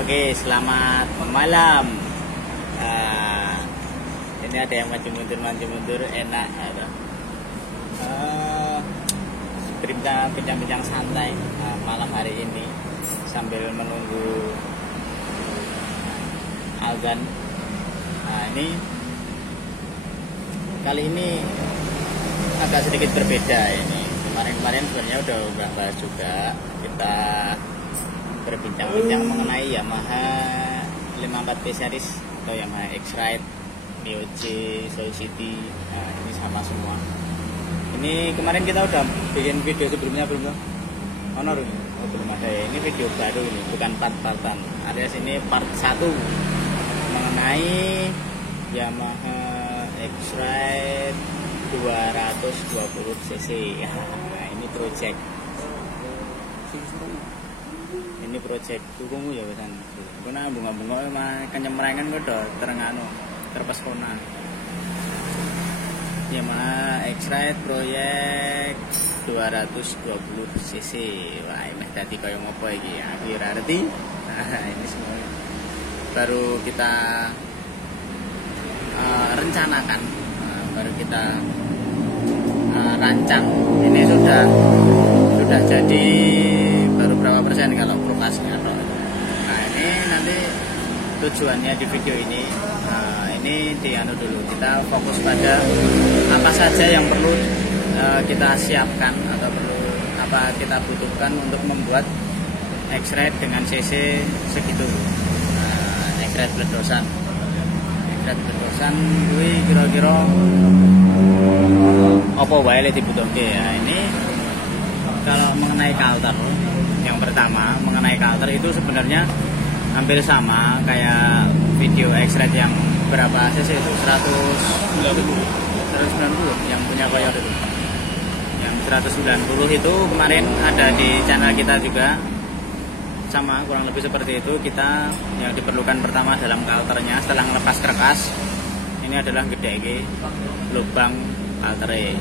Oke, selamat malam. Ini ada yang maju mundur, enak. Bincang-bincang santai malam hari ini sambil menunggu azan. Nah, ini kali ini agak sedikit berbeda ini. Kemarin sebenarnya udah bahas juga, kita berbincang-bincang mengenai Yamaha 54P series atau Yamaha X-Ride, Mio J, Soul City. Nah, ini sama semua. Ini kemarin kita udah bikin video sebelumnya belum? Honor ini? Oh, belum ada ya. Ini video baru ini, bukan part-partan. Alias ini part 1 mengenai Yamaha X-Ride 220cc. Nah, ini project. Ini project dukungmu ya pesan. Kuna bunga-bunga mah kenyemrengan udah terengano, terpesona. Yamaha X-Ride proyek 220cc. Wah, ini tadi kaya ngopo iki ya? Aku ora ngerti. Nah, ini semua baru kita rencanakan, baru kita rancang. Ini sudah jadi baru berapa persen kalau prokasnya. Nah, ini nanti tujuannya di video ini, ini dianu dulu, kita fokus pada apa saja yang perlu kita siapkan atau perlu apa kita butuhkan untuk membuat X-Ride dengan cc segitu. X-Ride bledosan kuwi kira-kira apa wae le dibutuhke ya. Ini kalau mengenai kalter, yang pertama mengenai kalter itu sebenarnya hampir sama kayak video X-Ride yang berapa cc itu 190 yang punya Koyor itu. Yang 190 itu kemarin ada di channel kita juga, sama kurang lebih seperti itu. Kita yang diperlukan pertama dalam kalternya setelah melepas kerkas, ini adalah gedeke lubang kaltere.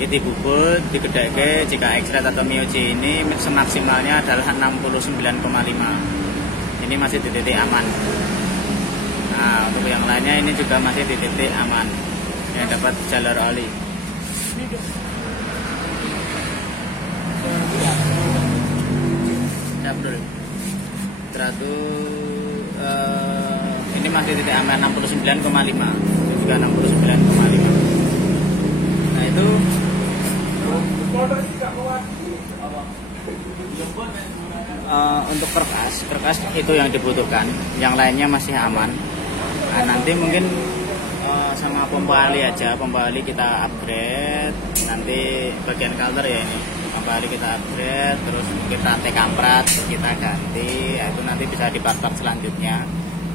Ini dibubut, digedeke. Jika X-Ride atau Mio J ini semaksimalnya adalah 69,5. Ini masih di titik aman. Nah, untuk yang lainnya ini juga masih di titik aman, yang dapat jalur oli. Ini masih titik aman 69,5. Juga 69,5. Nah, itu untuk kerkas itu yang dibutuhkan, yang lainnya masih aman. Nah, nanti mungkin sama pompa ali aja, pompa ali kita upgrade. Nanti bagian kalter ya, ini pompa ali kita upgrade, terus mungkin rantai kamprat kita ganti. Nah, itu nanti bisa di part-part selanjutnya.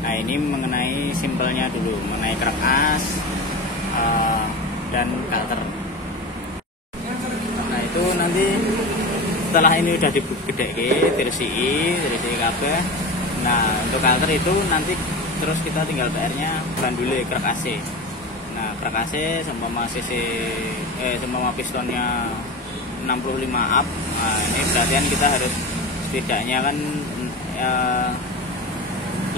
Nah, ini mengenai simpelnya dulu, mengenai kerkas dan kalter. Nah, itu nanti setelah ini udah digedeke, diresi kabeh. Nah, untuk kalter itu nanti terus kita tinggal PR-nya bandule krek AC. Nah, krek AC sama pistonnya 65 up. Nah, ini berarti kita harus setidaknya kan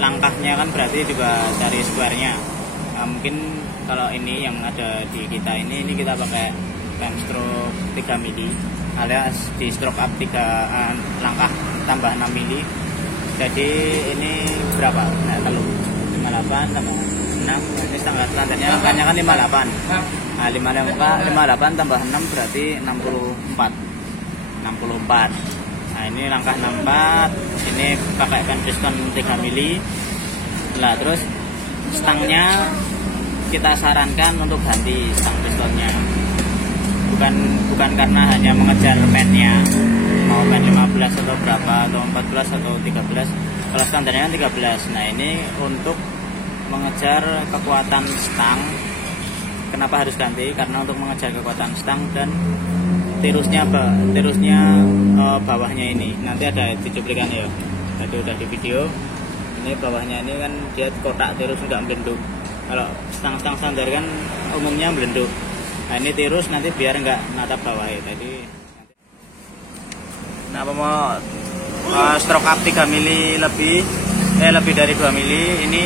langkahnya kan berarti juga cari square-nya. Nah, mungkin kalau ini yang ada di kita ini kita pakai time stroke 3 mili, alias di stroke up 3 langkah tambah 6 mili. Jadi ini berapa? Nah, kalau 58 tambah 6, ini setengah standarnya langkahnya kan 58. Nah, 58 tambah 6 berarti 64. Nah, ini langkah 64. Ini pakai piston 3 mili. Nah, terus stangnya kita sarankan untuk ganti stang pistonnya. Bukan karena hanya mengejar pennya, mau pen 15 atau berapa, atau 14 atau 13. Kalau standarnya 13. Nah, ini untuk mengejar kekuatan stang. Kenapa harus ganti? Karena untuk mengejar kekuatan stang dan tirusnya bawahnya ini. Nanti ada di cuplikan ya. Tadi udah di video. Ini bawahnya ini kan dia kotak tirus nggak melendung. Kalau stang-stang standar kan umumnya melendung. Nah, ini tirus nanti biar nggak natap bawah ya tadi. Nah, stroke up 3 mili lebih dari 2 mili. Ini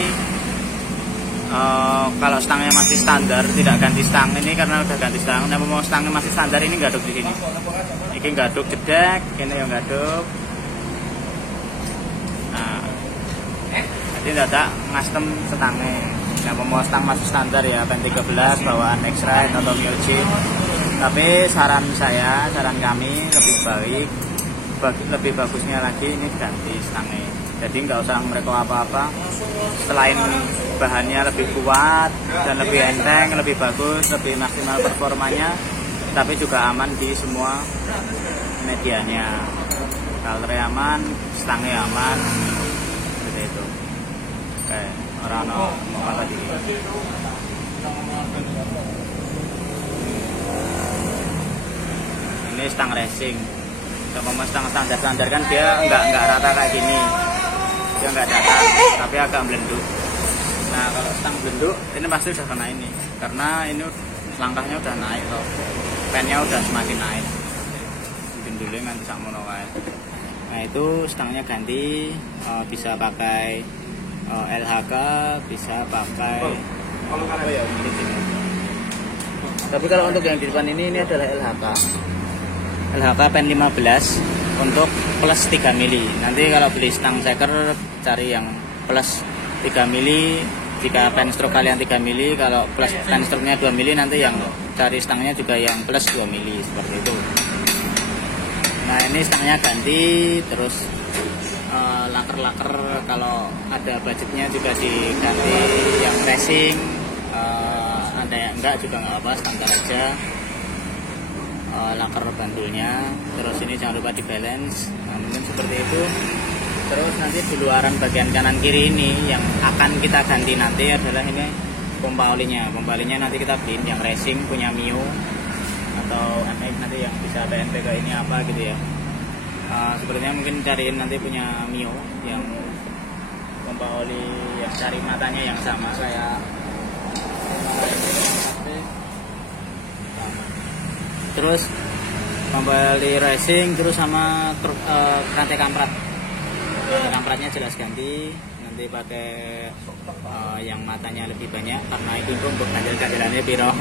kalau stangnya masih standar, tidak ganti stang ini karena udah ganti stang. Nah, mau stangnya masih standar ini gaduk di sini. Ini gaduk jedek, ini yang gaduk. Nah, jadi tidak ada ngastem stangnya. Nah, mau stang masih standar ya, pen 13 bawaan X-Rite atau Myojin. Tapi saran kami lebih bagusnya lagi ini ganti stangnya. Jadi nggak usah mereka apa-apa. Selain bahannya lebih kuat dan lebih enteng, lebih bagus, lebih maksimal performanya, tapi juga aman di semua medianya. Kalornya aman, stangnya aman, seperti itu. Oke, orang mau apa tadi? Ini stang racing. Sama stang standar kan dia nggak rata kayak gini, dia nggak datar, tapi agak belenduk. Nah, kalau stang belenduk ini pasti udah kena ini, karena ini langkahnya udah naik loh, pennya udah semakin naik. Mungkin dulu nanti sakmono kae. Nah, itu stangnya ganti, bisa pakai LHK, bisa pakai apa ya ini. Tapi kalau untuk yang di depan ini adalah LHK pen 15 untuk plus 3 mili. Nanti kalau beli stang shaker cari yang plus 3 mili. Jika pen stroke kalian 3 mili, kalau plus pen stroke-nya 2 mili, nanti yang cari stangnya juga yang plus 2 mili seperti itu. Nah, ini stangnya ganti, terus laker kalau ada budgetnya juga diganti yang racing. Ada yang enggak juga nggak apa, standar aja. Laker bandulnya, terus ini jangan lupa di balance. Nah, mungkin seperti itu. Terus nanti di luaran bagian kanan kiri ini yang akan kita ganti nanti adalah ini pompa olinya. Pompa olinya nanti kita beliin yang racing punya Mio atau NX, nanti yang bisa BNPK ini apa gitu ya. Sepertinya mungkin cariin nanti punya Mio yang pompa oli yang cari matanya yang sama kayak terus kembali racing, terus sama rantai kampratnya jelas ganti, nanti pakai yang matanya lebih banyak karena itu untuk ganjil-ganjilannya piro.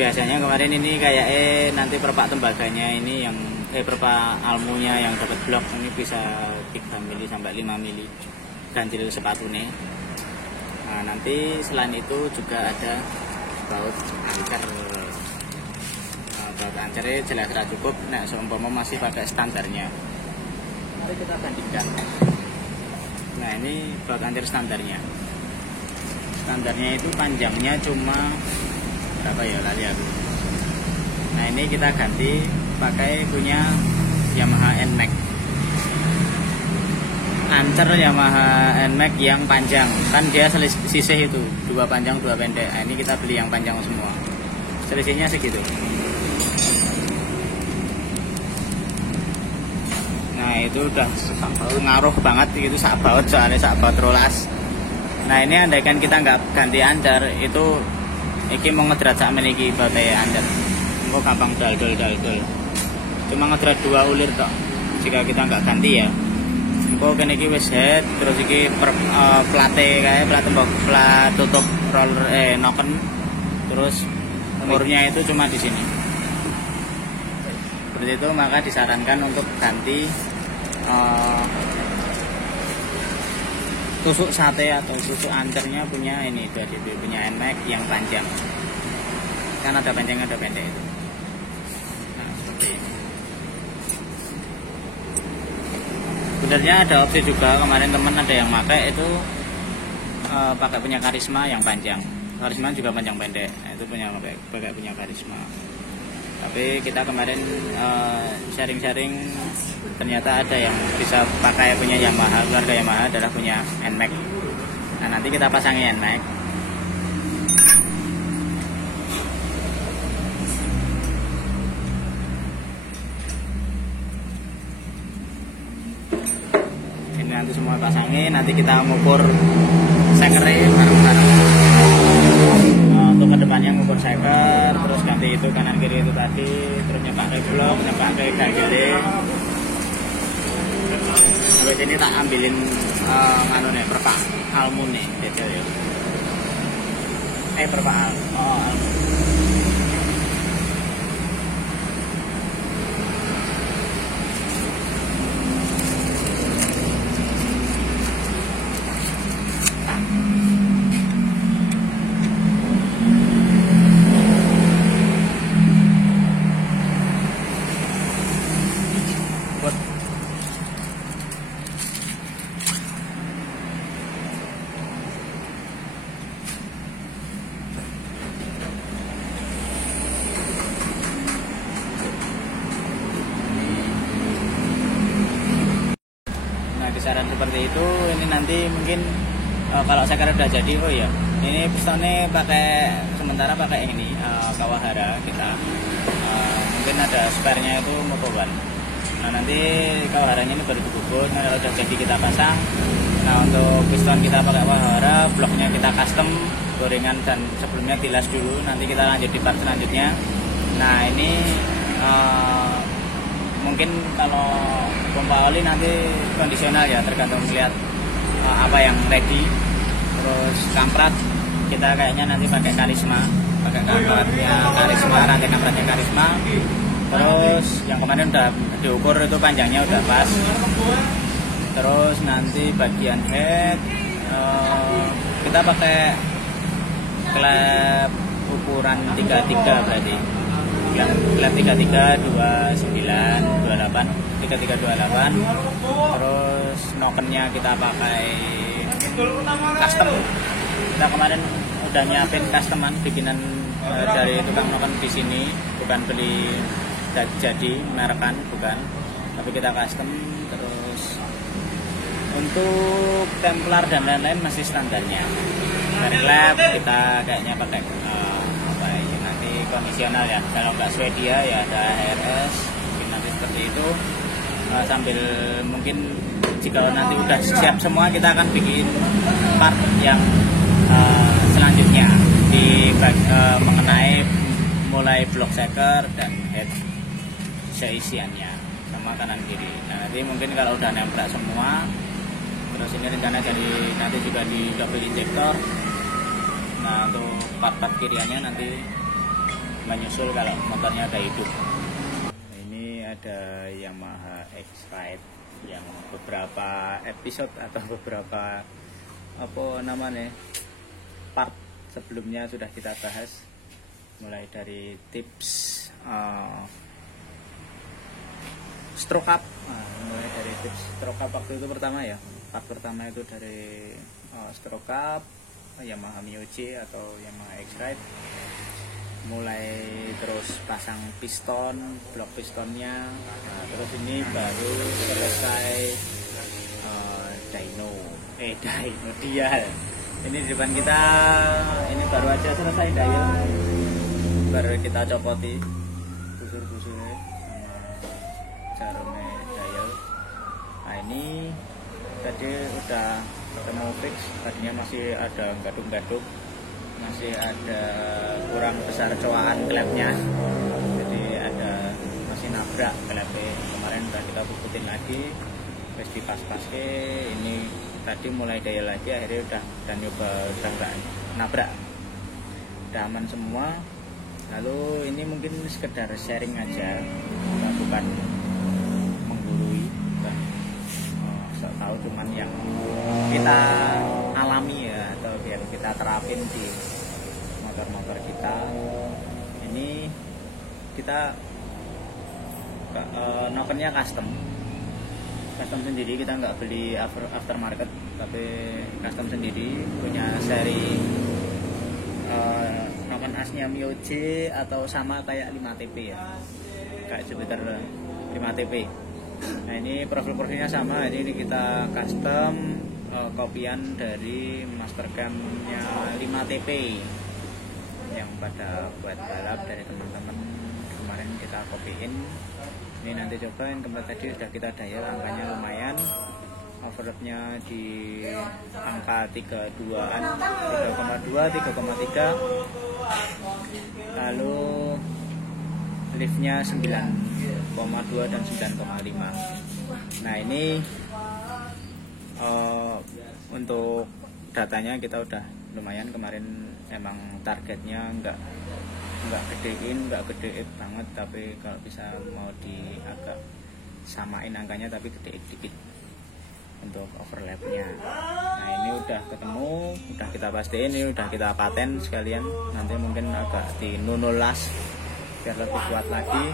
Biasanya kemarin ini kayak nanti perpak tembaganya ini yang perpak almunya yang dapat blok ini bisa 3 mili sampai 5 mili ganjil sepatu nih. Nah, nanti selain itu juga ada baut ancer. Baut ancernya jelas tidak cukup. Nah, seumpama masih pakai standarnya. Mari kita bandingkan. Nah, ini baut ancer standarnya. Standarnya itu panjangnya cuma berapa ya, lali aku. Nah, ini kita ganti pakai punya Yamaha NMAX. Ancer Yamaha NMAX yang panjang, kan dia sisih itu 2 panjang 2 pendek. Nah, ini kita beli yang panjang semua, selisihnya segitu. Nah, itu udah ngaruh banget gitu, sak baut soalnya sak baut rolas. Nah, ini andaikan kita nggak ganti ancer itu iki mau ngedrat sak meniki bautnya ancer, kok gampang dal. Cuma ngedrat 2 ulir tok jika kita nggak ganti ya. Kok kene iki wis head, terus iki plate kayak plat tutup roller noken, terus murnya itu cuma di sini. Seperti itu, maka disarankan untuk ganti tusuk sate atau tusuk ancernya punya ini punya NMAX yang panjang. Kan ada panjang ada pendek itu. Nah, seperti ini. Sebenarnya ada opsi juga, kemarin teman ada yang pakai itu pakai punya Karisma yang panjang. Karisma juga panjang pendek. Nah, itu pakai punya Karisma. Tapi kita kemarin sharing-sharing, ternyata ada yang bisa pakai punya Yamaha, keluarga Yamaha adalah punya NMAX. Nah, nanti kita pasangin NMAX. Ini nanti semua pasangin, nanti kita ngukur sekernya bareng-bareng. Untuk kedepannya ngukur seker, terus ganti itu kanan kiri itu tadi, terus nyepak blok, nyepak ganjilnya. wes ini tak ambilin nganu nih perpak almun nih detail ya. Perpak almun. Kisaran seperti itu. Ini nanti mungkin kalau saya kira udah jadi, oh ya ini pistonnya sementara pakai ini Kawahara kita, mungkin ada spare-nya itu Motoban. Nah nanti Kawaharanya ini baru dibubut. Nah kalau udah jadi kita pasang. Nah untuk piston kita pakai Kawahara, bloknya kita custom, gorengan dan sebelumnya dilas dulu. Nanti kita lanjut di part selanjutnya. Nah ini mungkin kalau pompa oli nanti kondisional ya, tergantung melihat apa yang ready. Terus kamprat kita kayaknya nanti pakai karisma, rantai kampratnya karisma. Terus yang kemarin udah diukur itu panjangnya udah pas. Terus nanti bagian head kita pakai klep ukuran 33 berarti. Klep 33 29 28 3328. Terus nokennya kita pakai custom. Kita kemarin udah nyiapin customan bikinan dari tukang noken di sini, bukan beli jadi merekan, bukan, tapi kita custom. Terus untuk templar dan lain-lain masih standarnya. Dari klep kita kayaknya pakai kondisional ya, kalau nggak Swedia ya ada HRS, mungkin nanti seperti itu. Sambil mungkin jika nanti udah siap semua, kita akan bikin part yang selanjutnya mengenai mulai block shaker dan head seisiannya sama kanan kiri. Nah nanti mungkin kalau udah nempel semua, terus ini rencana jadi nanti juga di double injektor. Nah untuk part-part kiriannya nanti menyusul kalau motornya ada hidup. Ini ada Yamaha X-Ride yang beberapa episode atau beberapa part sebelumnya sudah kita bahas, mulai dari tips stroke up. Mulai dari tips stroke up waktu itu pertama ya, part pertama itu dari stroke up Yamaha Mio J atau Yamaha X-Ride. Mulai terus pasang piston, blok pistonnya. Nah, terus ini baru selesai dyno dial. Ini di depan kita, ini baru aja selesai dial, baru kita copoti busur-busurnya sama jarumnya dial. Nah ini tadi udah ketemu fix, tadinya masih ada gaduk-gaduk, masih ada kurang besar coakan klepnya, jadi masih nabrak klepnya. Kemarin udah kita bubutin lagi, terus dipas-pas ke ini tadi mulai daya lagi, akhirnya udah nggak nabrak, udah aman semua. Lalu ini mungkin sekedar sharing aja, bukan menggurui, sok tahu, cuman yang kita alami ya, atau yang kita terapin di motor-motor kita. Ini kita nokennya custom sendiri, kita nggak beli aftermarket, tapi custom sendiri, punya seri noken asnya Mio J atau sama kayak 5TP ya, kayak Jupiter 5TP. Nah ini profil-profilnya sama, ini kita custom kopian dari Mastercam-nya 5TP yang pada buat balap dari teman-teman kemarin kita kopiin. Ini nanti cobain, kemarin tadi udah kita dial, angkanya lumayan, overloadnya di angka 32an, 3,2, 3,3, lalu liftnya 9,2 dan 9,5. Nah ini Untuk datanya kita udah lumayan, kemarin emang targetnya nggak gedein banget, tapi kalau bisa mau di agak samain angkanya tapi gedein dikit untuk overlapnya. Nah ini udah ketemu, udah kita pastiin, ini udah kita paten sekalian, nanti mungkin agak di nunulas biar lebih kuat lagi.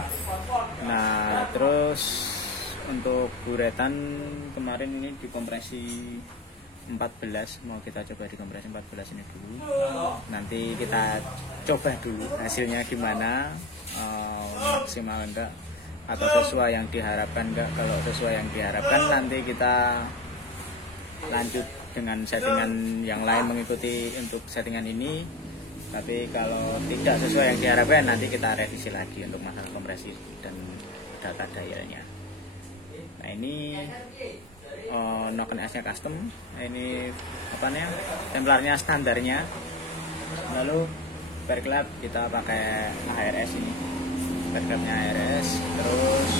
Nah terus untuk buretan kemarin ini dikompresi 14, mau kita coba dikompresi 14 ini dulu. Nanti kita coba dulu hasilnya gimana, maksimal enggak atau sesuai yang diharapkan enggak. Kalau sesuai yang diharapkan nanti kita lanjut dengan settingan yang lain mengikuti untuk settingan ini. Tapi kalau tidak sesuai yang diharapkan nanti kita revisi lagi untuk masalah kompresi dan data dialnya. Nah ini Noken S nya custom. Nah, ini templarnya standarnya. Lalu spare club kita pakai ARS ini, spare clubnya ARS. Terus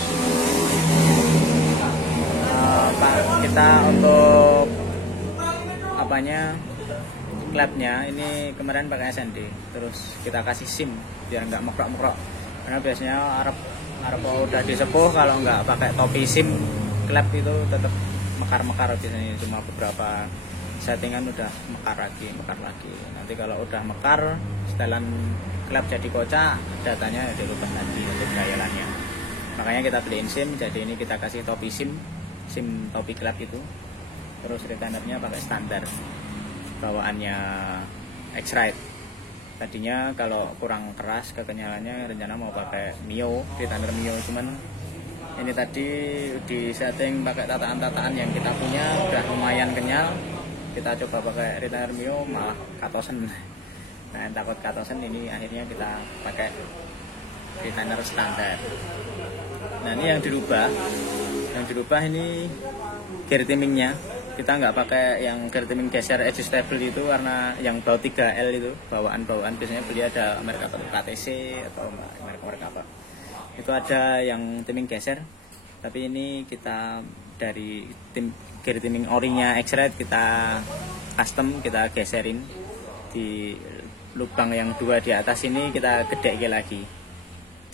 kita untuk clubnya ini kemarin pakai SND. Terus kita kasih SIM biar nggak mekrok-mekrok, karena biasanya Arab udah disepuh kalau nggak pakai topi SIM club itu tetap mekar-mekar biasanya. Cuma beberapa settingan udah mekar lagi. Nanti kalau udah mekar, setelan klep jadi kocak, datanya dirubah lagi untuk dialannya. Makanya kita beliin SIM, jadi ini kita kasih topi SIM topi klep itu. Terus retainernya pakai standar, bawaannya X-Rite. Tadinya kalau kurang keras kekenyalannya rencana mau pakai Mio, retainer Mio, cuman ini tadi di setting pakai tataan yang kita punya udah lumayan kenyal. Kita coba pakai retainer Mio malah katosen. Nah yang takut katosen ini akhirnya kita pakai retainer standar. Nah ini yang dirubah ini gear timingnya. Kita nggak pakai yang gear timing geser adjustable itu, karena yang baut 3L itu bawaan biasanya beli ada merek apa, KTC atau merek apa. Itu ada yang timing geser, tapi ini kita dari gear timing orinya X-Rite kita custom, kita geserin di lubang yang 2 di atas ini, kita gedek lagi,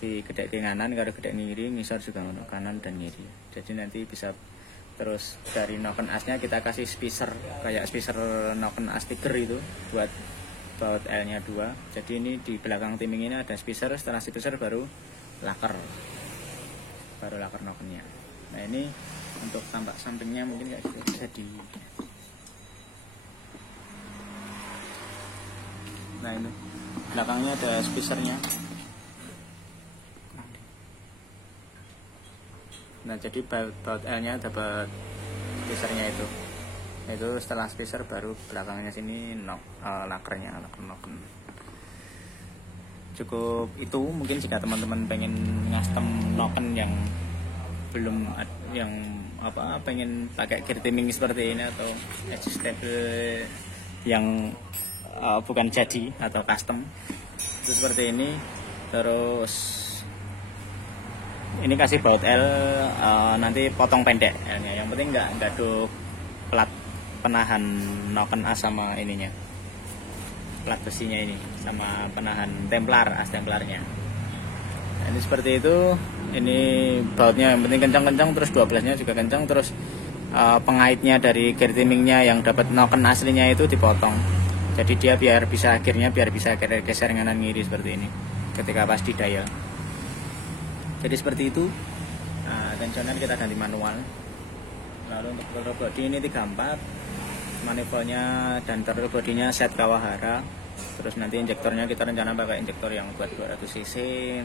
di gedek ke kanan, kalau gedek ngiri ngisor juga kanan dan ngiri. Jadi nanti bisa terus dari Noken As-nya kita kasih spacer, kayak spacer Noken As Tiger itu buat baut L-nya 2. Jadi ini di belakang timing ini ada spacer, setelah spacer baru laker Nokennya. Nah ini untuk tampak sampingnya mungkin kayak gitu, bisa di. Nah ini belakangnya ada spacernya. Nah jadi baut L-nya dapat spacernya itu setelah spacer baru belakangnya sini lakernya, laker Noken. Cukup itu mungkin jika teman-teman pengen custom Noken yang belum pengen pakai gear timing seperti ini atau adjustable yang bukan jadi atau custom itu seperti ini. Terus ini kasih baut L, nanti potong pendek L-nya. Yang penting nggak do plat penahan Noken As sama ininya, plat besinya ini sama penahan templar as templarnya. Nah, ini seperti itu. Ini bautnya yang penting kencang-kencang, terus 12-nya juga kencang, terus pengaitnya dari gear timingnya yang dapat Noken aslinya itu dipotong. Jadi dia biar bisa geser kanan kiri seperti ini ketika pas di dial. Jadi seperti itu. Nah, tensioner kita ganti manual. Lalu untuk throttle body ini 34, manifoldnya dan throttle bodinya set Kawahara. Terus nanti injektornya kita rencana pakai injektor yang buat 200 cc,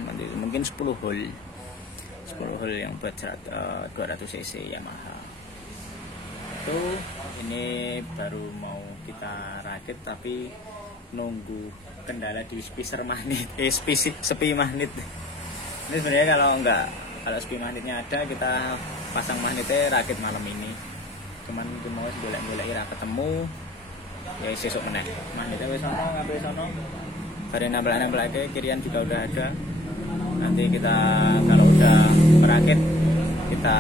nanti mungkin 10 hole yang buat 200 cc Yamaha. Itu ini baru mau kita rakit tapi nunggu kendala di spacer magnet, sepi magnet. Ini sebenarnya kalau sepi magnetnya ada, kita pasang magnetnya rakit malam ini. Cuman mau golek-golek ira ketemu. Ya sesuk meneh. Magnetnya wis ono, kabeh wis ono. Bare nambah-nambah kirian juga udah ada. Nanti kita kalau udah merakit kita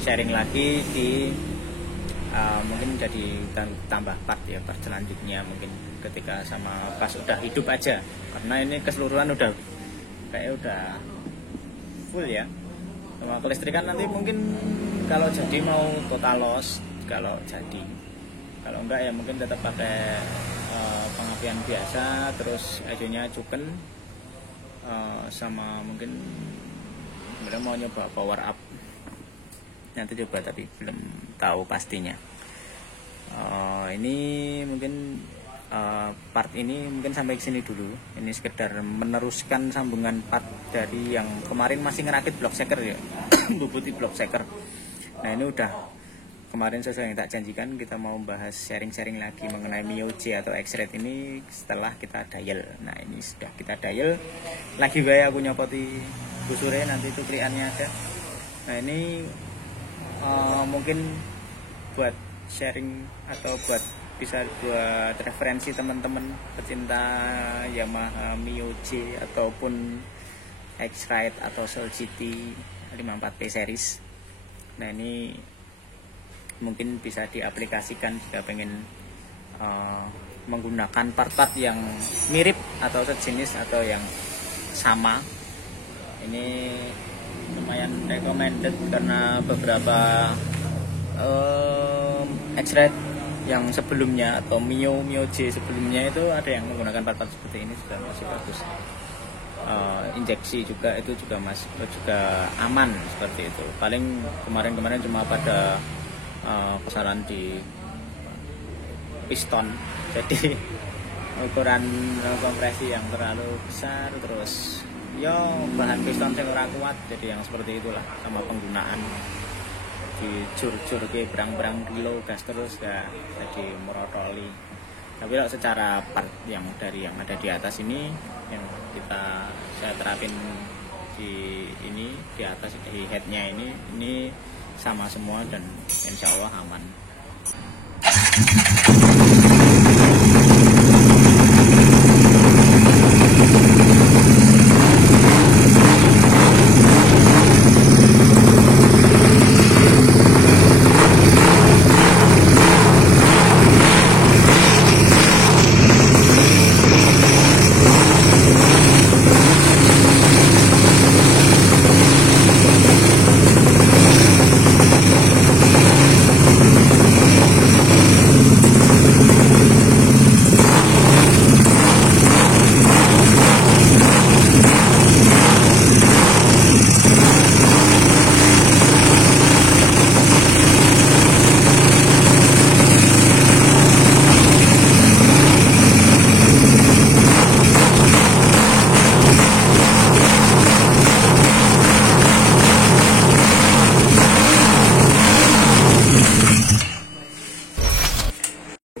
sharing lagi di mungkin jadi tambah part ya, part selanjutnya mungkin ketika sama pas udah hidup aja, karena ini keseluruhan udah kayak udah full ya. Sama kelistrikan nanti mungkin kalau jadi mau total loss kalau jadi, kalau enggak ya mungkin tetap pakai pengapian biasa, terus ajonya cuken, sama mungkin sebenarnya mau nyoba power up nanti coba, tapi belum tahu pastinya. Ini mungkin part ini mungkin sampai sini dulu. Ini sekedar meneruskan sambungan part dari yang kemarin masih ngerakit block shaker ya, bubuti block shaker. Nah ini udah kemarin sesuai yang tak janjikan, kita mau bahas sharing-sharing lagi mengenai Mio J atau X-Rate ini setelah kita dial. Nah ini sudah kita dial lagi, gaya aku nyopoti busure, nanti itu kliannya ada. Nah ini mungkin buat sharing atau bisa buat referensi teman-teman pecinta Yamaha Mio J ataupun X-Rite atau Soul GT 54P series. Nah ini mungkin bisa diaplikasikan jika pengen menggunakan part-part yang mirip atau sejenis atau yang sama. Ini lumayan recommended karena beberapa X-Rite yang sebelumnya atau Mio J sebelumnya itu ada yang menggunakan part-part seperti ini, sudah masih bagus. Injeksi juga itu juga juga aman seperti itu. Paling kemarin cuma pada kesalahan di piston, jadi ukuran kompresi yang terlalu besar, terus bahan piston yang ora kuat, jadi yang seperti itulah. Sama penggunaan di jur ke berang-berang kilo gas terus ya, jadi merotoli. Tapi kalau secara part yang dari yang ada di atas ini yang saya terapin di atas di headnya ini sama semua dan insya Allah aman.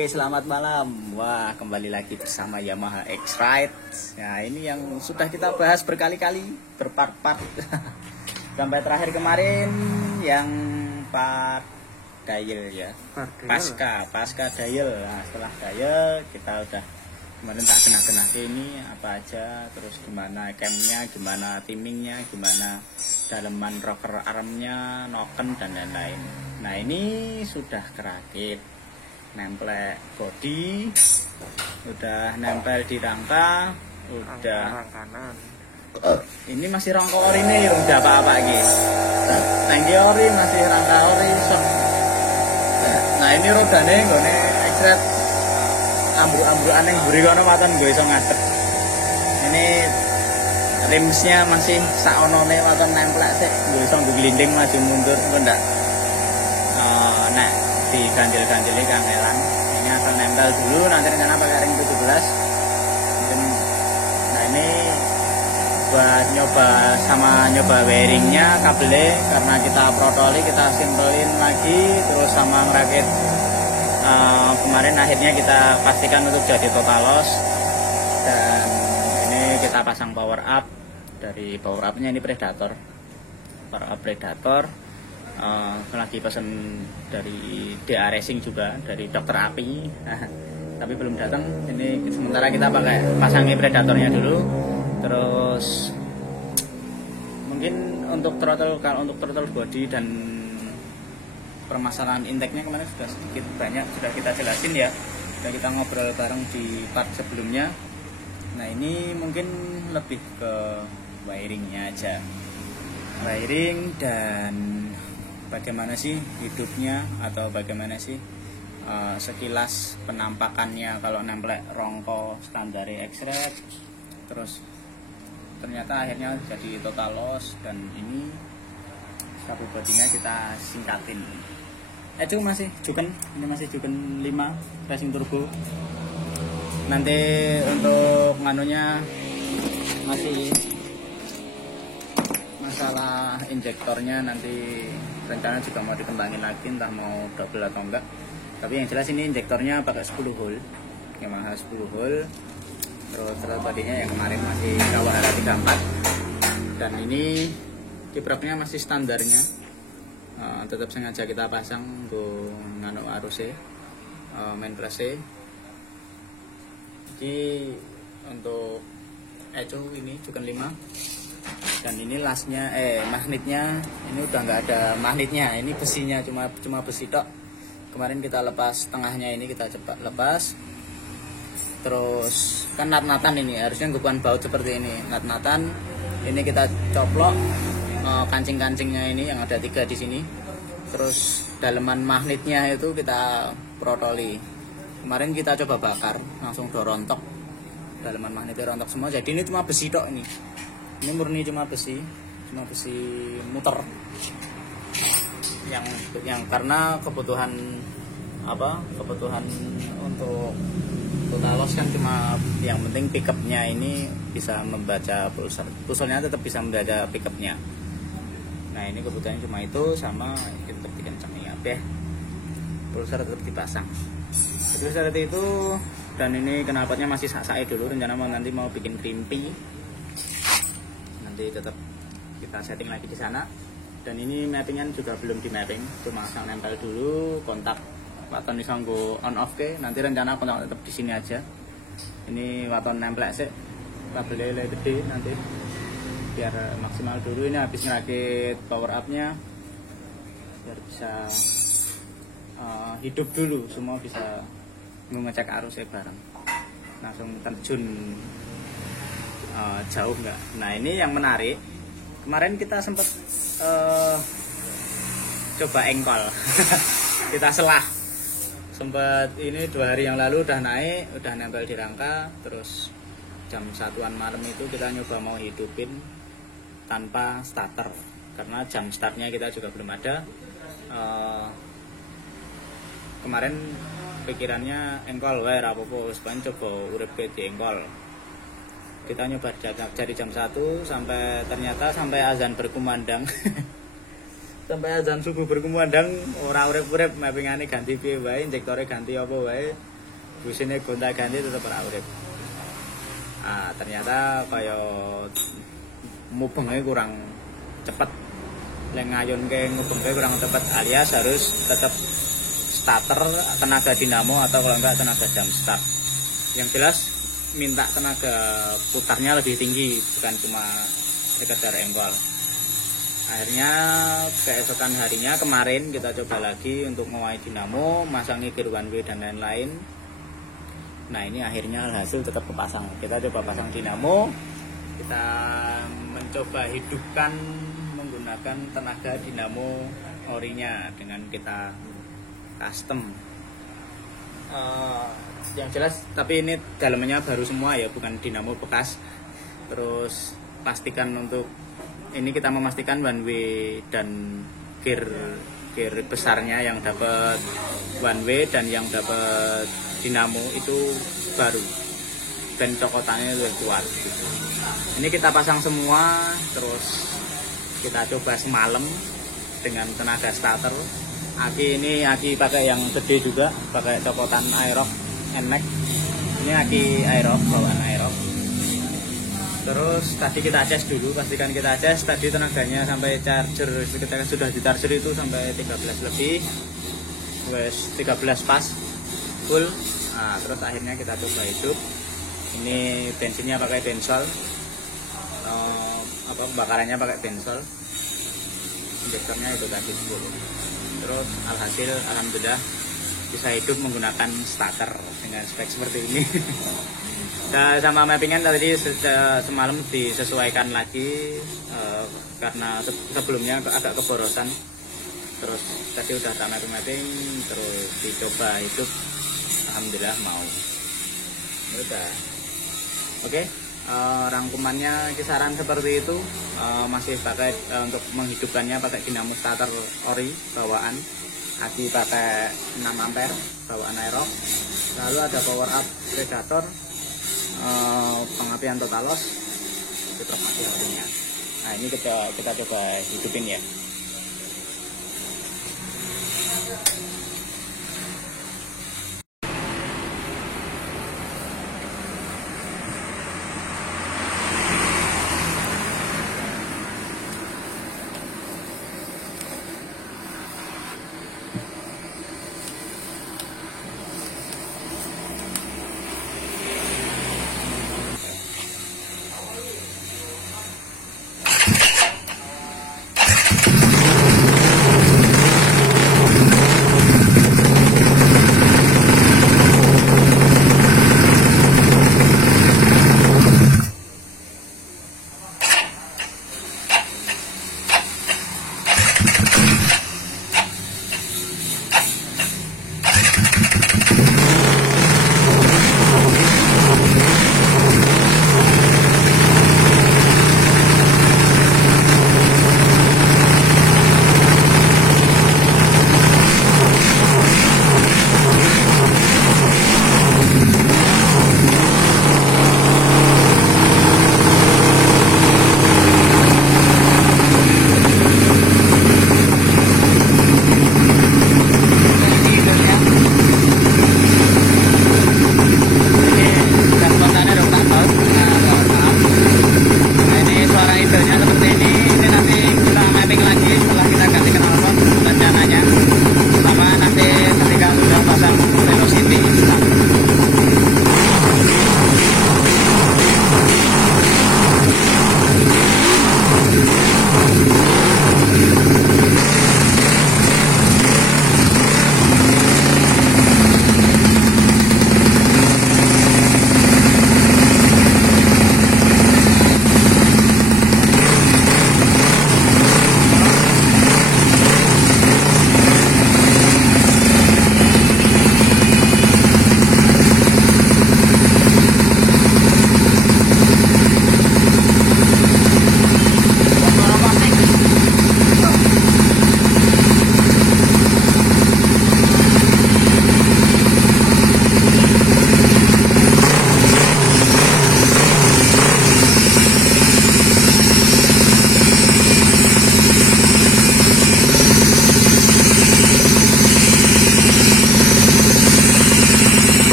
Oke, selamat malam. Wah, kembali lagi bersama Yamaha X-Rite. Nah, ini yang sudah kita bahas berkali-kali, berpart-part. Sampai terakhir kemarin yang part dial ya. Pasca dial. Nah, setelah dial kita udah kemarin tak kena ini apa aja, terus gimana camnya, gimana timingnya, gimana daleman rocker armnya, noken dan lain-lain. Nah, ini sudah kerakit. Nempel body, udah nempel di rangka, udah ini masih rangka ori nih, udah apa-apa gitu. Tangki ori masih rangka ori. Nah ini rodane nggone X-Rite ambruk-ambrukan yang buri kono waton gue iso ngadep. Ini rimsnya masih saonone waton nempel sik, gue iso glinding maju mundur ndak. Nah diganjil-ganjili kangelan. Ini akan nempel dulu, nanti rencana pakai ring 17 mungkin. Nah ini buat nyoba wiringnya, kabelnya, karena kita protoli, kita simpelin lagi, terus sama ngerakit. Kemarin akhirnya kita pastikan untuk jadi total loss, dan ini kita pasang power up. Dari power upnya ini Predator, power up Predator. Lagi pesen dari DA Racing juga, dari Dokter Api, tapi belum datang. Ini sementara kita pasangi Predatornya dulu. Terus mungkin untuk throttle, kalau untuk throttle body dan permasalahan intake-nya kemarin sudah sedikit banyak sudah kita jelasin ya, sudah kita ngobrol bareng di part sebelumnya. Nah ini mungkin lebih ke wiringnya aja, wiring dan bagaimana sih hidupnya atau bagaimana sih sekilas penampakannya kalau nemplek rongko standar X-ray. Terus ternyata akhirnya jadi total loss, dan ini sapu bodinya kita singkatin. Itu masih Juken, ini masih Juken 5 racing turbo. Nanti untuk nganunya masih masalah injektornya, nanti rencana juga mau dikembangin lagi, entah mau double atau enggak. Tapi yang jelas ini injektornya pakai 10 hole, Yamaha 10 hole. Terus bodinya yang kemarin masih Kawahara 34, dan ini kiprapnya masih standarnya. Tetap sengaja kita pasang untuk nganu arusnya, main plus-nya. Jadi untuk itu ini Juken 5, dan ini lasnya magnetnya ini udah nggak ada magnetnya, ini besinya cuma besi tok. Kemarin kita lepas tengahnya, ini kita cepat lepas. Terus kan nat-natan ini harusnya bukan baut seperti ini, nat-natan ini kita coplok kancing-kancingnya ini yang ada 3 di sini. Terus daleman magnetnya itu kita protoli. Kemarin kita coba bakar, langsung dorontok, daleman magnetnya rontok semua. Jadi ini cuma besi tok ini murni cuma besi muter. Yang karena kebutuhan untuk total loss kan cuma yang penting pickupnya ini bisa membaca pulsernya, tetap bisa membaca pickupnya. Nah ini kebutuhannya cuma itu, sama kita tetap dikencangin ya, pulser tetap dipasang. Terus seperti itu. Dan ini knalpotnya masih sak-sak dulu, rencana nanti mau bikin crimpy, nanti tetap kita setting lagi di sana. Dan ini mappingan juga belum di mapping, cuma asal nempel dulu kontak waton bisa nggo on off ke. Nanti rencana kontak tetap di sini aja. Ini waton nempel sih, kabelnya gede nanti biar maksimal dulu. Ini habis ngerakit power up-nya biar bisa hidup dulu, semua bisa ngecek arusnya bareng, langsung terjun jauh enggak. Nah ini yang menarik, kemarin kita sempat coba engkol kita selah sempat, ini 2 hari yang lalu udah naik, udah nempel di rangka. Terus jam 1-an malam itu kita nyoba mau hidupin tanpa starter, karena jam startnya kita juga belum ada. Kemarin pikirannya engkol wae ra apa-apa, wis coba urip di engkol. Kita nyoba dari jam 1 sampai ternyata sampai azan berkumandang sampai azan subuh berkumandang ora urip-urip, mappingane ganti piye wae, injektore ganti apa wae, busine gonta-ganti tetep ora urip. Ternyata kaya mubenge kurang cepet, lek ngayunke ngubengke kurang cepet, alias harus tetap starter tenaga dinamo atau kalau enggak tenaga jam start. Yang jelas minta tenaga putarnya lebih tinggi, bukan cuma sekedar engkol. Akhirnya keesokan harinya kemarin kita coba lagi untuk ngewai dinamo, masangi gear one way dan lain-lain. Nah ini akhirnya hasil tetap kepasang. Kita coba pasang dinamo, kita mencoba hidupkan menggunakan tenaga dinamo orinya dengan kita custom. Yang jelas, tapi ini dalamnya baru semua ya, bukan dinamo bekas. Terus pastikan untuk ini kita memastikan one way dan gear besarnya yang dapat one way dan yang dapat dinamo itu baru, dan cokotannya lebih kuat gitu. Ini kita pasang semua, terus kita coba semalam dengan tenaga starter. Aki pakai yang gede juga, pakai cokotan Aerox NMAX. Ini aki Aerox, bawaan Aerox. Terus tadi kita cas dulu, pastikan kita cas tadi tenaganya sampai charger, kita sudah di charger itu sampai 13 lebih, wes 13 pas full. Nah, terus akhirnya kita coba hidup. Ini bensinnya pakai bensol, pembakarannya pakai bensol, injektornya itu tadi 10. Terus alhasil alhamdulillah bisa hidup menggunakan starter dengan spek seperti ini. Dan sama mappingan tadi semalam disesuaikan lagi karena sebelumnya agak keborosan. Terus tadi udah tak mapping, terus dicoba hidup, alhamdulillah mau. Udah. Oke, rangkumannya kisaran seperti itu. Masih pakai untuk menghidupkannya pakai dinamo starter ori bawaan, aki pakai 6 ampere bawaan Aerox. Lalu ada power up Predator, pengapian Totalos, fitrok mati-matinya. Nah ini kita coba hidupin ya.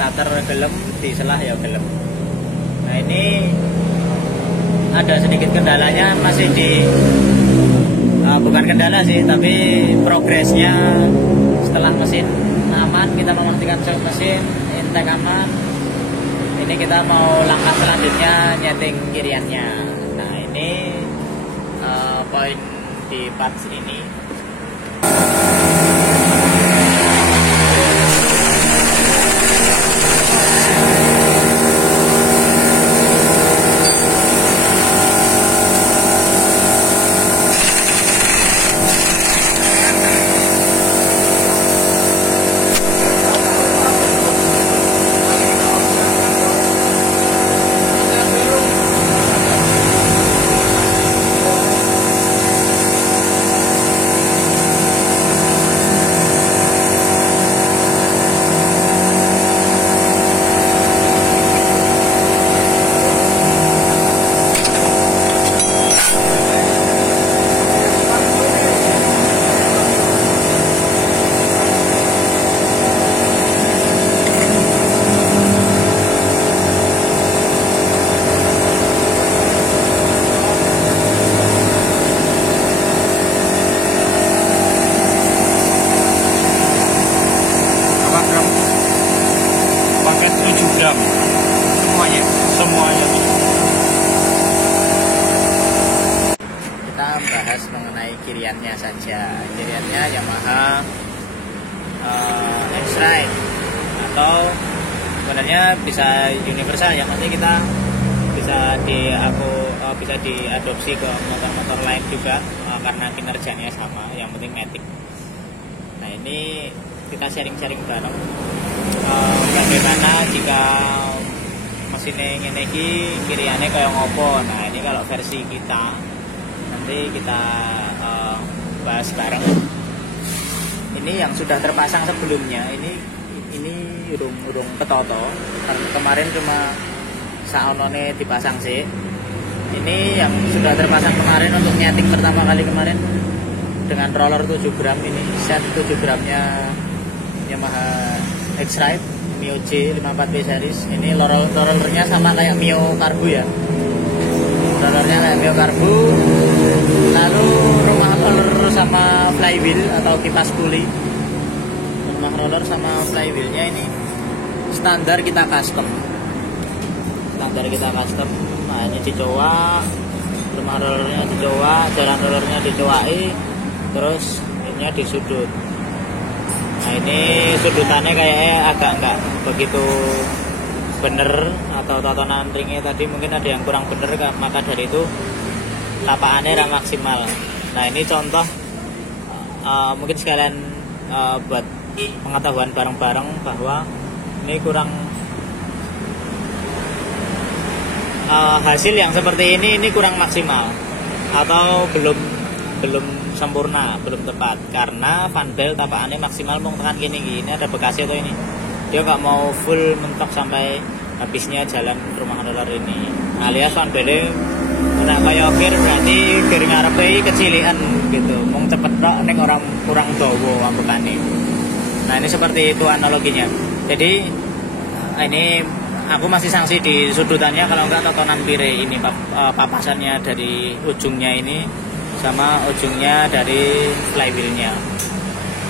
starter gelem, di selah ya gelem. Nah ini ada sedikit kendalanya, masih di bukan kendala sih, tapi progresnya setelah mesin aman, kita memastikan suhu mesin intake aman, ini kita mau langkah selanjutnya nyeting kiriannya. Nah ini poin di parts ini. Semuanya. Kita bahas mengenai kiriannya saja. Kiriannya Yamaha X-Ride atau sebenarnya bisa universal ya, maksudnya kita bisa diadopsi ke motor-motor lain juga karena kinerjanya sama, yang penting matic. Nah ini kita sharing-sharing bareng bagaimana jika mesinnya ngene iki kiriannya kayak ngopo. Nah ini kalau versi kita nanti kita bahas bareng. Ini yang sudah terpasang sebelumnya, ini urung ketoto karena kemarin cuma saonone dipasang sih. Ini yang sudah terpasang kemarin untuk nyeting pertama kali kemarin dengan roller 7 gram. Ini set 7 gramnya Yamaha X-Ride Mio J 54P series. Ini rollernya sama kayak Mio Karbu ya. Rollernya kayak Mio Karbu. Lalu rumah roller sama flywheel atau kipas puli. Rumah roller sama flywheelnya ini standar kita custom. Nah ini dicoba, rumah rollernya dicoba, jalan rollernya dicobai, terus ini disudut. Nah ini sudutannya kayaknya agak enggak begitu bener, atau tatanan ringnya tadi mungkin ada yang kurang bener, maka dari itu tapakannya kurang maksimal. Nah ini contoh mungkin sekalian buat pengetahuan bareng-bareng bahwa ini kurang hasil yang seperti ini kurang maksimal atau belum sempurna, belum tepat, karena fan belt tapakannya maksimal mau tekan gini ada bekasnya tuh ini, dia nggak mau full mentok sampai habisnya jalan rumah roller ini, alias fan beltnya kena kayak kir, berarti kir ngarepe kecilian gitu, mau cepet tok ning orang kurang dawa ambekane. Nah ini seperti itu analoginya. Jadi ini aku masih sanksi di sudutannya, kalau enggak totonan pire ini papasannya dari ujungnya ini sama ujungnya dari flywheelnya.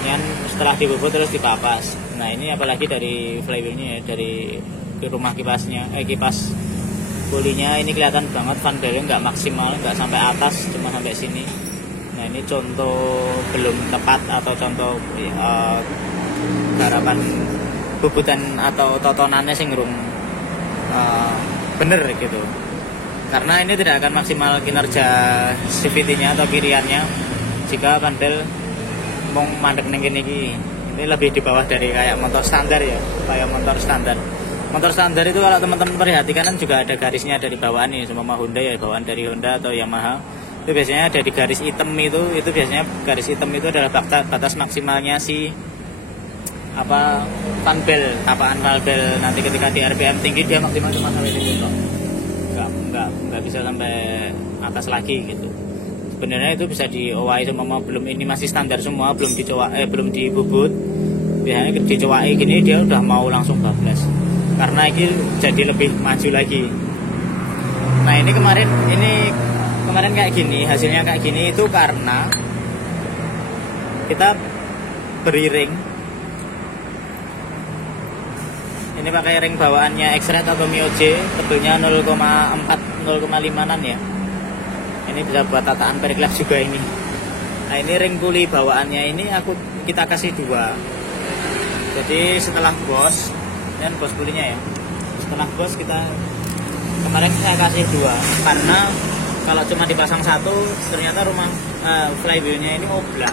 Ini setelah dibobot terus dipapas. Nah ini apalagi dari flywheelnya ya, dari rumah kipasnya, kipas pulinya ini kelihatan banget fan beltnya nggak maksimal, nggak sampai atas, cuma sampai sini. Nah ini contoh belum tepat atau contoh garapan bubutan atau totonannya sing rung bener gitu, karena ini tidak akan maksimal kinerja CVT-nya atau kiriannya jika fan belt mau mandek neng gini. Ini lebih di bawah dari kayak motor standar ya, kayak motor standar itu kalau teman-teman perhatikan kan juga ada garisnya dari bawaan nih, sama Honda ya, bawaan dari Honda atau Yamaha itu biasanya ada di garis hitam, itu biasanya garis hitam itu adalah batas maksimalnya si fan belt, tapakan fan belt. Nanti ketika di RPM tinggi dia maksimal cuma sampai situ loh, nggak bisa sampai atas lagi gitu. Sebenarnya itu bisa di OI semua, belum, ini masih standar semua, belum dibubut. biasanya dicuai gini dia udah mau langsung bablas, karena ini jadi lebih maju lagi. Nah ini kemarin kayak gini, hasilnya kayak gini itu karena kita beri ring. Ini pakai ring bawaannya X-Red atau Mio J, tebelnya 0,4 0,5an ya. Ini bisa buat tataan periklap juga ini. Nah ini ring puli bawaannya ini kita kasih 2. Jadi setelah bos, dan bos pulinya ya, setelah bos kemarin saya kasih 2, karena kalau cuma dipasang 1 ternyata flywheelnya ini oblak,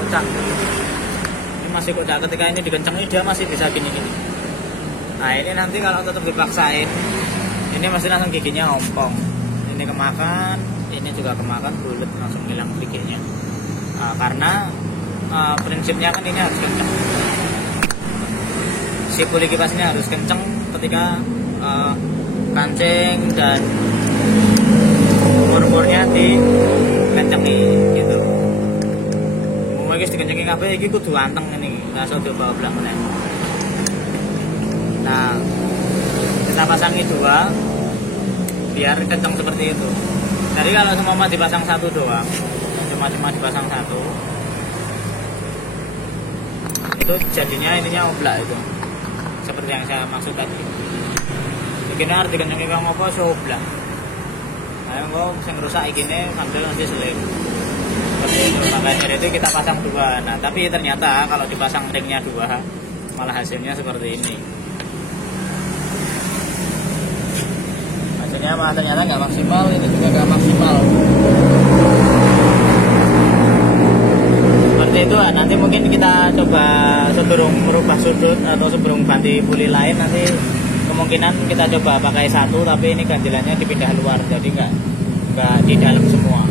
kocak. Ini masih kocak, ketika ini dikencengin dia masih bisa gini-gini. Nah ini nanti kalau tetap dipaksain, ini masih langsung giginya ompong. Ini kemakan, ini juga kemakan, bulat langsung hilang giginya. Karena prinsipnya kan ini harus kenceng. Si puli kipas ini harus kenceng ketika kancing dan umur-umurnya dikencengi gitu. Mau guys dikencengi kabeh iki kudu anteng ini, langsung dibawa belah meneh. Nah, kita pasangi 2 biar kenceng seperti itu. Jadi kalau semua dipasang 1 doang, cuma dipasang 1, itu jadinya ininya oblak itu, seperti yang saya maksud tadi. Begini arti kencengnya kamu apa oblak. Nah, mau yang rusak gini sambil nanti selip. Seperti itu. Makanya dari itu kita pasang 2. Nah, tapi ternyata kalau dipasang ringnya 2, malah hasilnya seperti ini. Ternyata nggak maksimal, ini juga nggak maksimal. Seperti itu. Nanti mungkin kita coba sebelum merubah sudut atau sebelum ganti puli lain, nanti kemungkinan kita coba pakai 1, tapi ini ganjilannya dipindah luar, jadi nggak di dalam semua.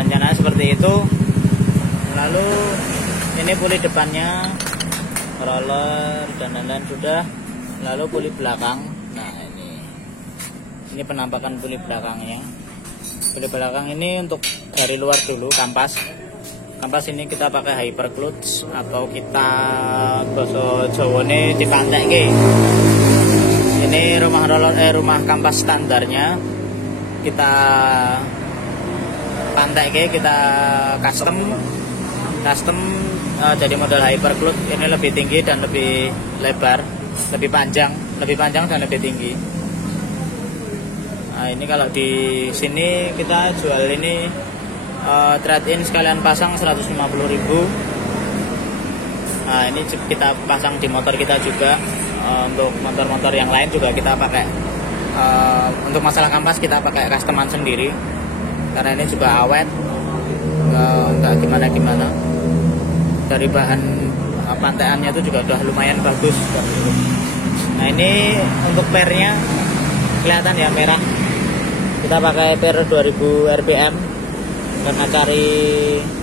Rencananya seperti itu. Lalu ini puli depannya, roller dan lain-lain sudah. Lalu puli belakang. Ini penampakan puli belakangnya. Puli belakang ini untuk dari luar dulu, kampas ini kita pakai hyper clutch atau kita basa Jawane dipantekke. Ini rumah kampas standarnya kita pantekke, kita custom jadi model hyper clutch. Ini lebih tinggi dan lebih lebar, lebih panjang dan lebih tinggi. Nah, ini kalau di sini kita jual ini trade-in sekalian pasang 150.000. Nah, ini kita pasang di motor kita juga. Untuk motor-motor yang lain juga kita pakai. Untuk masalah kampas kita pakai customan sendiri, karena ini juga awet, nggak gimana-gimana. Dari bahan pantaiannya itu juga udah lumayan bagus. Nah, ini untuk pernya kelihatan ya merah. Kita pakai per 2000 rpm karena cari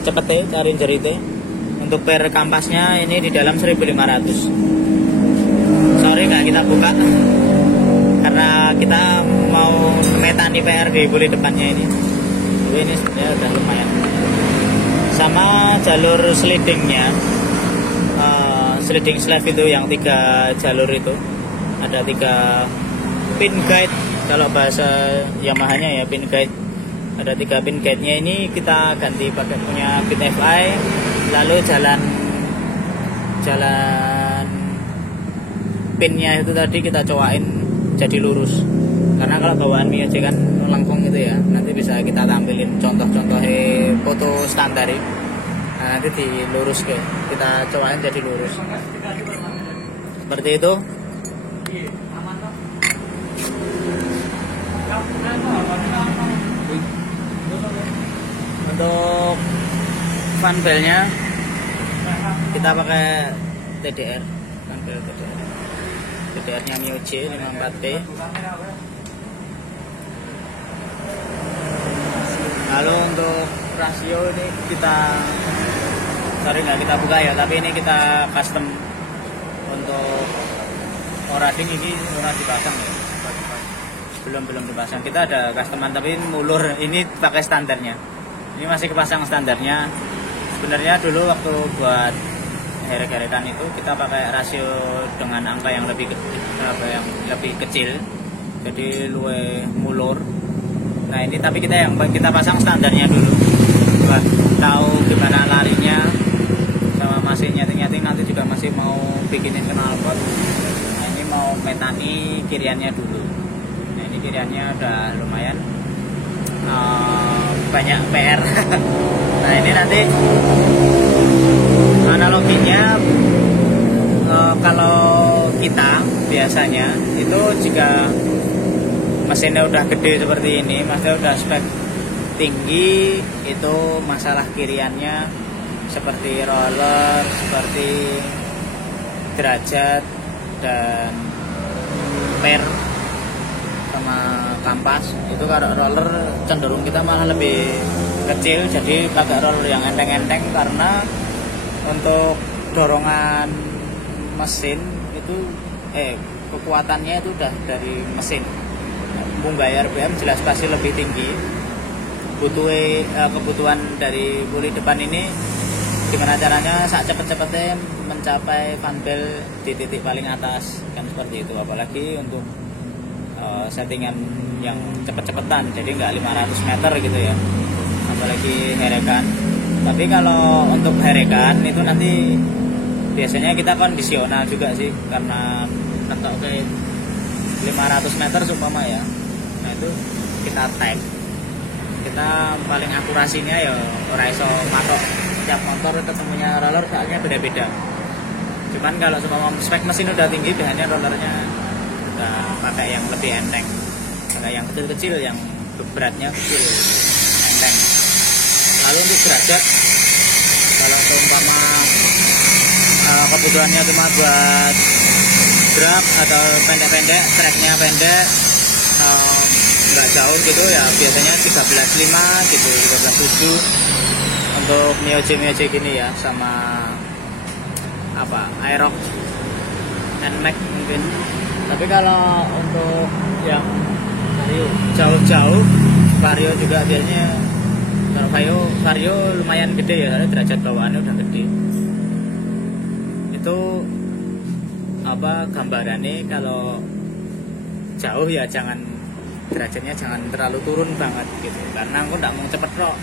cepet, cari jerite. Untuk per kampasnya ini di dalam 1500. Sorry nggak kita buka karena kita mau metani PR di puli depannya ini. Jadi ini sebenarnya udah lumayan. Sama jalur slidingnya, sliding slab itu yang 3 jalur itu, ada 3 pin guide. Kalau bahasa Yamaha-nya ya pin guide, ada 3 pin guide-nya. Ini kita ganti pakai punya pin FI. Lalu jalan pinnya itu tadi kita cowain jadi lurus, karena kalau bawaan Mio J kan lengkung gitu ya. Nanti bisa kita tampilin contoh-contoh foto standar. Nah, nanti dilurus kita cowain jadi lurus seperti itu. Untuk fan belnya kita pakai TDR, fan bel TDR-nya Mio J 54P. Lalu untuk rasio ini kita nggak kita buka ya, tapi ini kita custom. Untuk orading ini ora dipasang ya, belum dipasang. Kita ada customan tapi mulur, ini pakai standarnya. Ini masih kepasang standarnya. Sebenarnya dulu waktu buat herek-herekan itu kita pakai rasio dengan angka yang lebih kecil, jadi luwe mulur. Nah ini tapi kita pasang standarnya dulu buat tahu gimana larinya, sama masih nyeting-nyeting, nanti juga masih mau bikinin knalpot. Nah ini mau metani kiriannya dulu. Nah ini kiriannya udah lumayan banyak PR. Nah ini nanti analoginya kalau kita biasanya itu jika mesinnya udah gede seperti ini, maksudnya udah spek tinggi, itu masalah kiriannya seperti roller, seperti derajat dan per sama kampas, itu kalau roller cenderung kita malah lebih kecil, jadi pakai roller yang enteng-enteng karena untuk dorongan mesin itu kekuatannya itu udah dari mesin. Munggah RPM jelas pasti lebih tinggi. Kebutuhan dari puli depan ini gimana caranya saat cepet-cepetnya mencapai fan belt di titik paling atas, kan seperti itu. Apalagi untuk settingan yang cepet-cepetan, jadi nggak 500 meter gitu ya, apalagi herekan. Tapi kalau untuk herekan itu nanti biasanya kita kondisional juga sih, karena mentok ke 500 meter sumpama ya. Nah itu kita tag, kita paling akurasinya ya ora iso matok tiap motor ketemunya roller, soalnya beda-beda. Cuman kalau sumpama spek mesin udah tinggi, biasanya rollernya udah pakai yang lebih enteng, pakai yang kecil-kecil, yang beratnya kecil, enteng. Lalu untuk derajat, kalau seumpama kebutuhannya cuma buat drag atau pendek-pendek, tracknya pendek, nggak jauh gitu ya, biasanya 13.5 gitu, 13.7 untuk Mio-J gini ya, sama Aerox NMAX mungkin. Tapi kalau untuk yang Vario jauh-jauh, Vario juga biasanya, kalau Vario lumayan gede ya, derajat bawaannya udah gede. Itu gambarannya kalau jauh ya derajatnya jangan terlalu turun banget gitu, karena aku nggak mau cepet kok,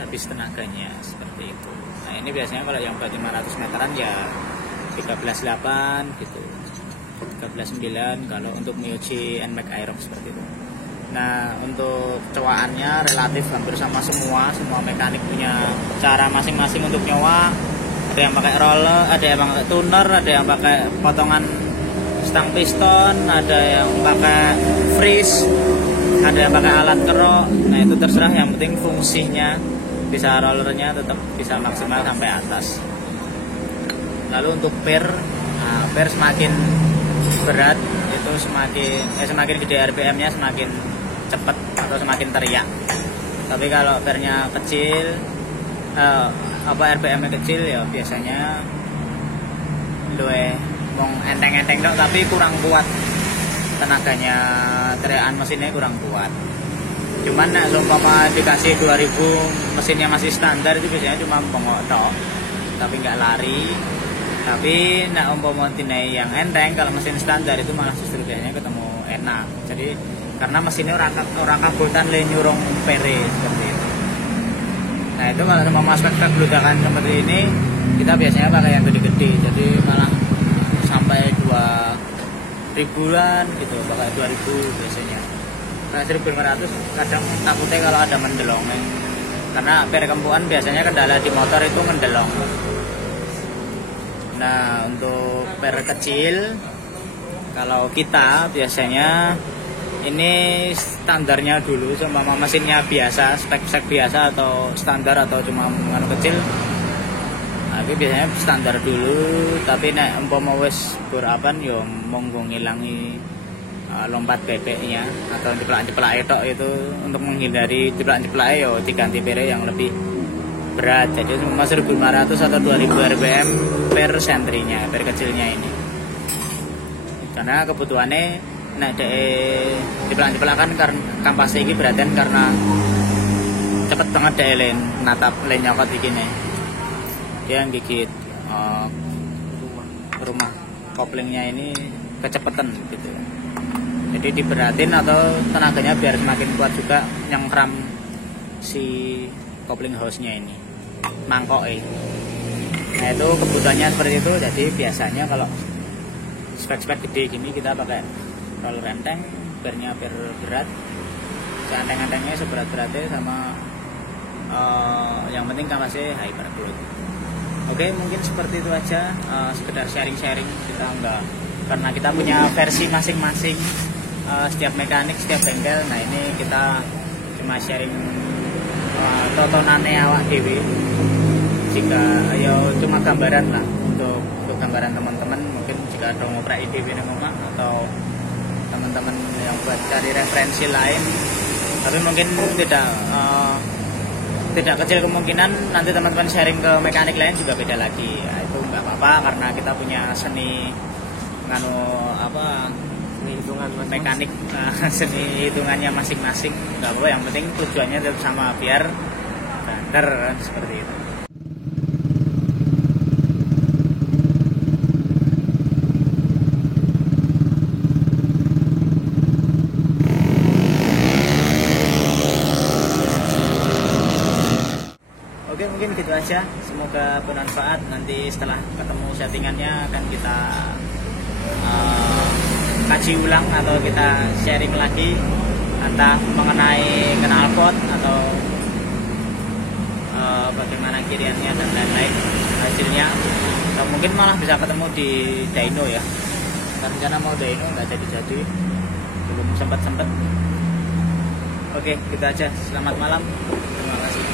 habis tenaganya seperti itu. Nah ini biasanya kalau yang buat 500 meteran ya 13.8 gitu, 13.9 kalau untuk Mio-J NMAX Aerox seperti itu. Nah untuk cowaannya relatif hampir sama semua mekanik punya cara masing-masing untuk nyowa. Ada yang pakai roller, ada yang pakai tuner, ada yang pakai potongan stang piston, ada yang pakai freeze, ada yang pakai alat kerok. Nah itu terserah, yang penting fungsinya bisa, rollernya tetap bisa maksimal sampai atas. Lalu untuk per semakin berat itu semakin gede RPM-nya semakin cepat atau semakin teriak. Tapi kalau pernya kecil, RPM-nya kecil ya biasanya mong enteng-enteng dong, tapi kurang kuat tenaganya, teriakan mesinnya kurang kuat. Cuman seumpama dikasih 2000 mesinnya masih standar, itu biasanya cuma bengok tok, tapi nggak lari. Tapi umpama tinai yang enteng, kalau mesin standar itu malah justru biasanya ketemu enak. Jadi karena mesinnya orang kabutan le nyurung pere seperti itu. Nah itu kalau sama spek-spek bludakan seperti ini, kita biasanya pakai yang gede-gede, jadi malah sampai 2.000-an gitu, pakai 2.000 biasanya. Nah 1.500 kadang takutnya kalau ada mendelong, karena perkempuan biasanya kendala di motor itu mendelong. Nah untuk per kecil, kalau kita biasanya ini standarnya dulu, sama mesinnya biasa, spek biasa atau standar atau cuma kecil. Tapi biasanya standar dulu, tapi nek umpama wis berapan yo monggo ngilangi lompat bebeknya atau jeplak-jeplak tok itu, untuk menghindari jeplak-jeplak yo diganti pere yang lebih berat. Jadi cuma 1.500 atau 2.000 RPM per sentrinya, per kecilnya ini. Karena kebutuhannya nek jeplak-jeplakan karena kampas iki berarti karena cepet banget deh natap nyokot iki nih. Dia gigit rumah koplingnya ini kecepatan gitu. Jadi diberatin atau tenaganya biar semakin kuat juga yang ram si kopling house-nya ini, mangkok Nah itu kebutuhannya seperti itu. Jadi biasanya kalau spek-spek gede gini kita pakai roller enteng, biar berat, enteng-entengnya seberat-beratnya sama yang penting kapasnya hyperflow. Oke, mungkin seperti itu aja, sekedar sharing-sharing. Kita enggak, karena kita punya versi masing-masing, setiap mekanik, setiap bengkel. Nah ini kita cuma sharing totonane awak dewe. Jika cuma gambaran lah untuk gambaran teman-teman, mungkin jika ada ngoprek ide di rumah atau teman-teman yang buat cari referensi lain, tapi mungkin tidak kecil kemungkinan nanti teman-teman sharing ke mekanik lain juga beda lagi. Ya, itu nggak apa-apa karena kita punya seni hitungan mekanik, seni hitungannya masing-masing. Nggak apa-apa, yang penting tujuannya tetap sama, biar bener seperti itu. Oke, mungkin gitu aja. Semoga bermanfaat. Nanti setelah ketemu settingannya akan kita kaji ulang atau kita sharing lagi, entah mengenai knalpot atau bagaimana kiriannya dan lain-lain hasilnya, atau mungkin malah bisa ketemu di dyno ya. Rencana mau dyno nggak jadi-jadi, belum sempat. Oke, gitu aja. Selamat malam. Terima kasih.